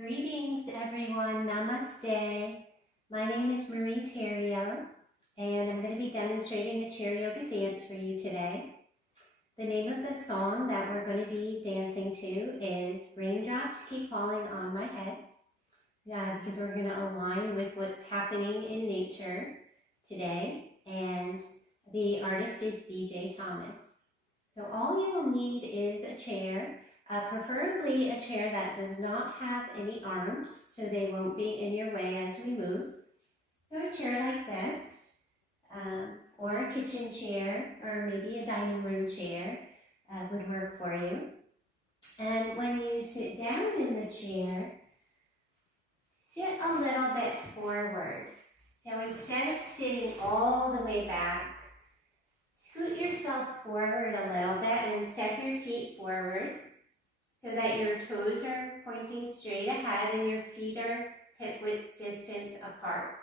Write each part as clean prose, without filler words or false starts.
Greetings everyone, namaste. My name is Marie Theriault and I'm going to be demonstrating a chair yoga dance for you today. The name of the song that we're going to be dancing to is Raindrops Keep Falling on My Head, because we're going to align with what's happening in nature today, and the artist is B.J. Thomas. So all you will need is a chair. Preferably a chair that does not have any arms, so they won't be in your way as we move. So a chair like this, or a kitchen chair, or maybe a dining room chair would work for you. And when you sit down in the chair, sit a little bit forward. So instead of sitting all the way back, scoot yourself forward a little bit and step your feet forward, so that your toes are pointing straight ahead and your feet are hip-width distance apart.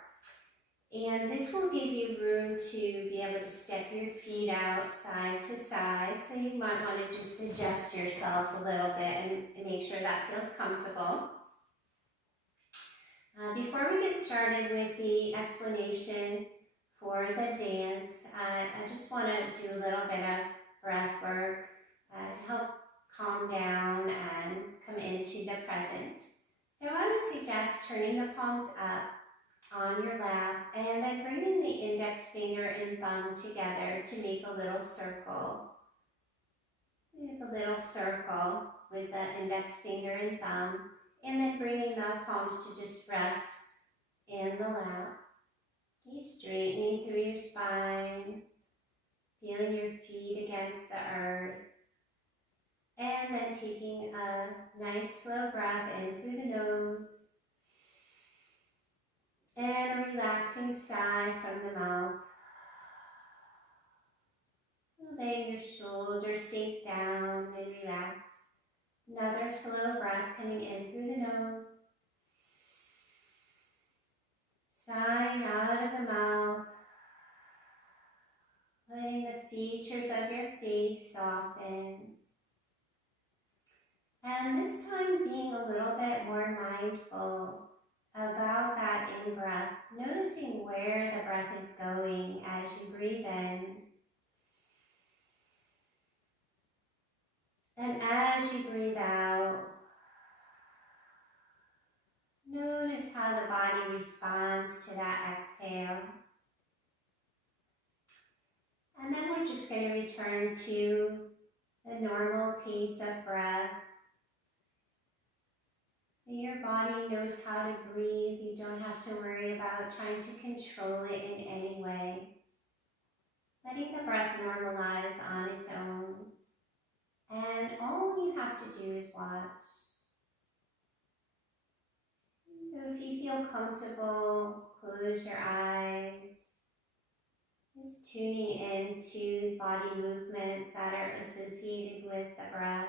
And this will give you room to be able to step your feet out side to side. So you might want to just adjust yourself a little bit and make sure that feels comfortable. Before we get started with the explanation for the dance, I just want to do a little bit of breath work to help calm down and come into the present. So I would suggest turning the palms up on your lap and then bringing the index finger and thumb together to make a little circle. Make a little circle with the index finger and thumb, and then bringing the palms to just rest in the lap. Keep straightening through your spine, feeling your feet against the earth. And then taking a nice slow breath in through the nose. And a relaxing sigh from the mouth. Letting your shoulders sink down and relax. Another slow breath coming in through the nose. Sighing out of the mouth. Letting the features of your face soften. And this time being a little bit more mindful about that in-breath, noticing where the breath is going as you breathe in. And as you breathe out, notice how the body responds to that exhale. And then we're just going to return to the normal pace of breath. Your body knows how to breathe. You don't have to worry about trying to control it in any way. Letting the breath normalize on its own. And all you have to do is watch. So if you feel comfortable, close your eyes. Just tuning into body movements that are associated with the breath.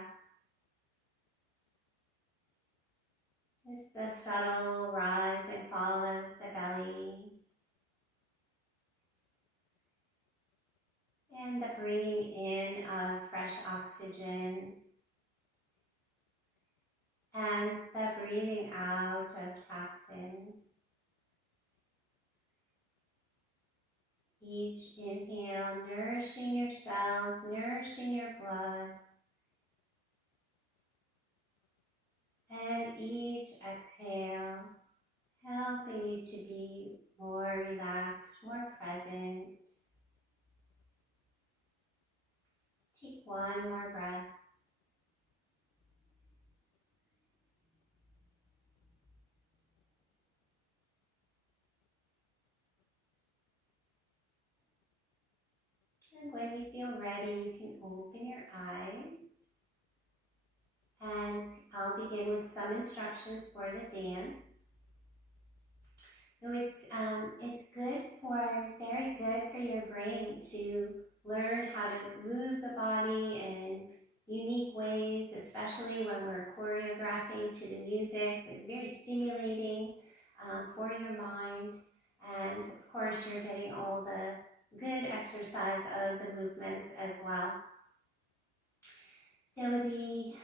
Just the subtle rise and fall of the belly. And the bringing in of fresh oxygen. And the breathing out of toxin. Each inhale, nourishing your cells, nourishing your blood. And each exhale, helping you to be more relaxed, more present. Let's take one more breath. And when you feel ready, you can open your eyes. And I'll begin with some instructions for the dance. So it's very good for your brain to learn how to move the body in unique ways, especially when we're choreographing to the music. It's very stimulating for your mind. And of course, you're getting all the good exercise of the movements as well. So the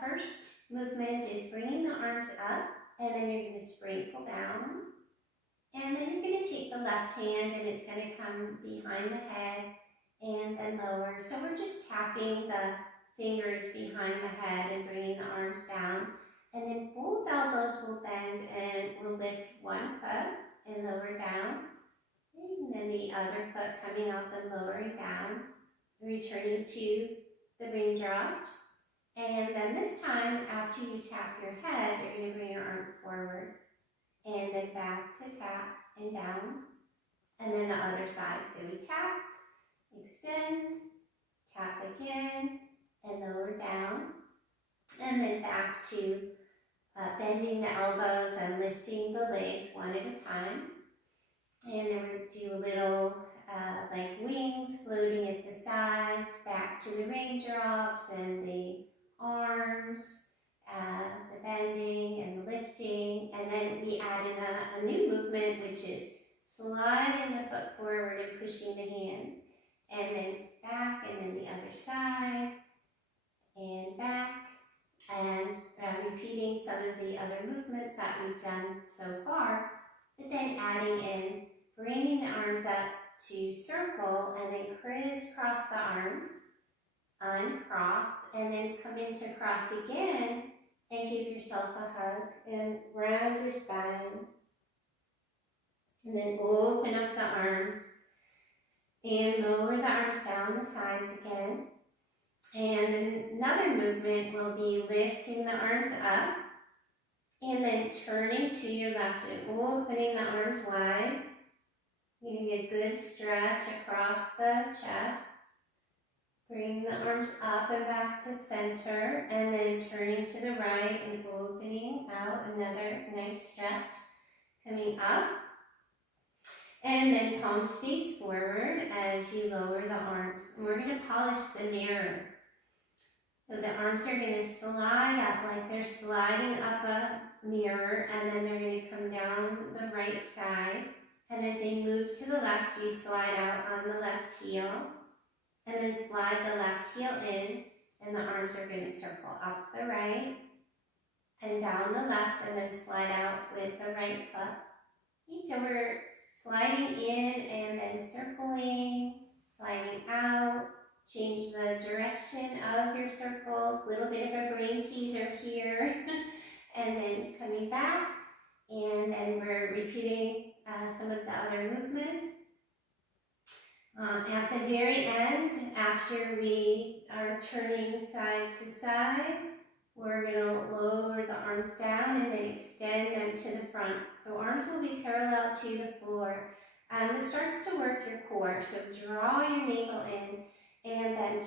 first movement is bringing the arms up, and then you're going to sprinkle down. And then you're going to take the left hand and it's going to come behind the head and then lower. So we're just tapping the fingers behind the head and bringing the arms down. And then both elbows will bend and we'll lift one foot and lower down. And then the other foot coming up and lowering down. Returning to the raindrops. And then this time, after you tap your head, you're going to bring your arm forward. And then back to tap and down. And then the other side. So we tap, extend, tap again, and lower down. And then back to bending the elbows and lifting the legs one at a time. And then we do a little like wings floating at the sides, back to the raindrops and the arms, the bending and the lifting. And then we add in a new movement, which is sliding the foot forward and pushing the hand. And then back, and then the other side, and back. And repeating some of the other movements that we've done so far, but then adding in, bringing the arms up to circle, and then crisscross the arms, uncross, and then come into cross again, and give yourself a hug, and round your spine, and then open up the arms, and lower the arms down the sides again. And another movement will be lifting the arms up and then turning to your left and opening the arms wide. You can get a good stretch across the chest. Bring the arms up and back to center and then turning to the right and opening out. Another nice stretch. Coming up. And then palms face forward as you lower the arms. And we're going to polish the mirror. So the arms are going to slide up like they're sliding up a mirror, and then they're going to come down the right side. And as they move to the left, you slide out on the left heel, and then slide the left heel in, and the arms are going to circle up the right, and down the left, and then slide out with the right foot. Okay, so we're sliding in, and then circling, sliding out. Change the direction of your circles, little bit of a brain teaser here, and then coming back, and then we're repeating some of the other movements. At the very end, after we are turning side to side, we're going to lower the arms down and then extend them to the front. So arms will be parallel to the floor. This starts to work your core, so draw your navel in. And then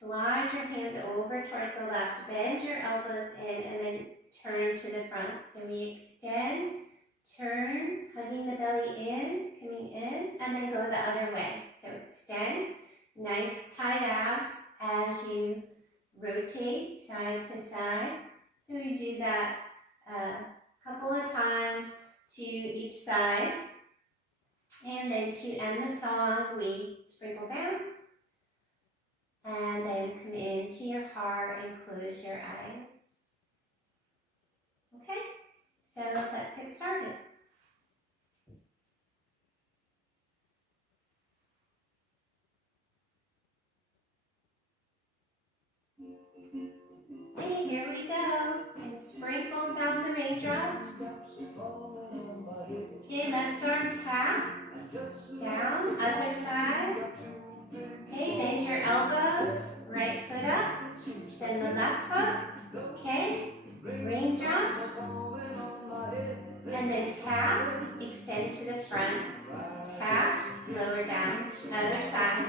slide your hands over towards the left, bend your elbows in, and then turn to the front. So we extend, turn, hugging the belly in, coming in, and then go the other way. So extend, nice tight abs as you rotate side to side. So we do that a couple of times to each side. And then to end the song, we sprinkle down. And then come into your heart and close your eyes. Okay, so let's get started. Okay, here we go. And sprinkle down the raindrops. Okay, left arm tap. Down, other side. Okay, bend your elbows, right foot up, then the left foot, okay, raindrops, and then tap, extend to the front, tap, lower down, other side,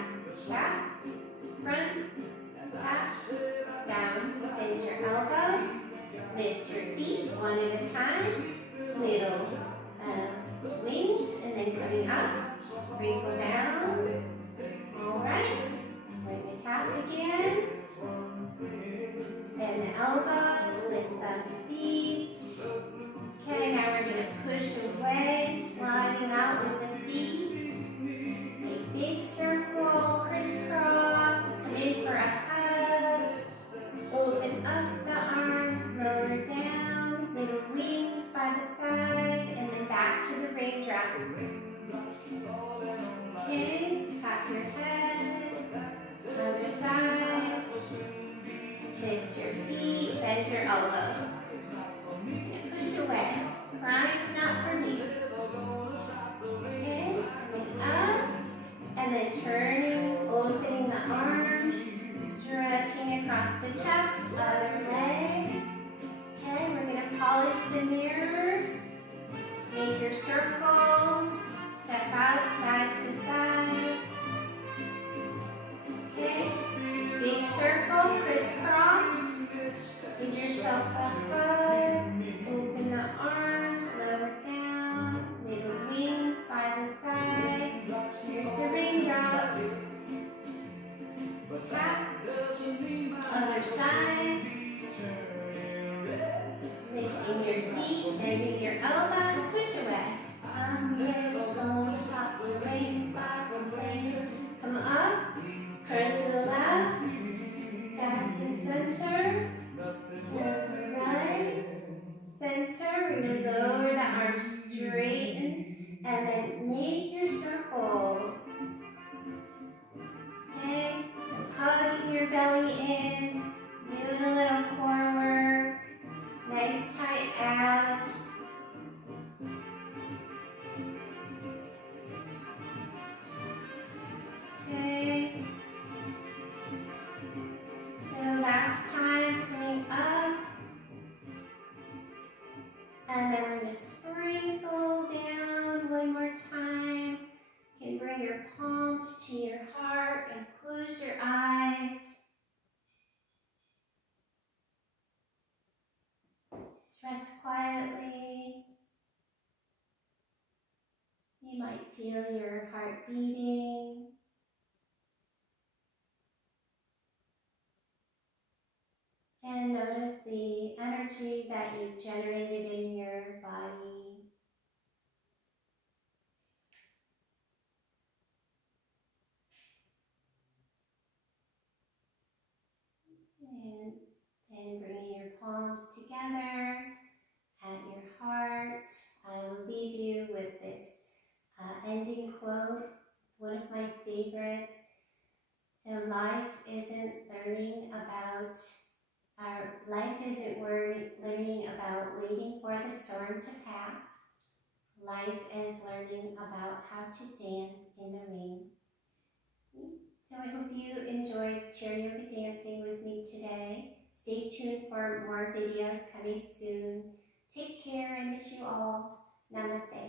tap, front, tap, down, bend your elbows, lift your feet one at a time, little wings, and then coming up, sprinkle down. Alright, we're going to tap again, and the elbows, lift the feet. Okay, now we're going to push away, sliding out with the feet. A big circle, crisscross, come in for a hug, open up the arms. Lift your feet, bend your elbows. And push away. Crying's not for me. Okay, coming up. And then turning, opening the arms, stretching across the chest, other leg. Okay, we're going to polish the mirror. Make your circles. Step out side to side. Okay, big circle, crisscross. Give yourself a hug. Open the arms, lower down. Little wings by the side. Here's the raindrops. Tap. Other side. Lifting your feet, bending your elbows, push away. I'm gonna stop the rain, come up, turn to the left, back to center, and the right, center. We're going to lower the arms, straighten, and then make your circles. Okay, hugging your belly in, doing a little core work, nice tight abs. Okay. So last time, coming up. And then we're going to sprinkle down one more time. You can bring your palms to your heart and close your eyes. Just rest quietly. You might feel your heart beating. And notice the energy that you've generated in your body. And then bringing your palms together at your heart. I will leave you with this ending quote, one of my favorites. So life isn't learning about waiting for the storm to pass. Life is learning about how to dance in the rain. So I hope you enjoyed chair yoga dancing with me today. Stay tuned for more videos coming soon. Take care. I miss you all. Namaste.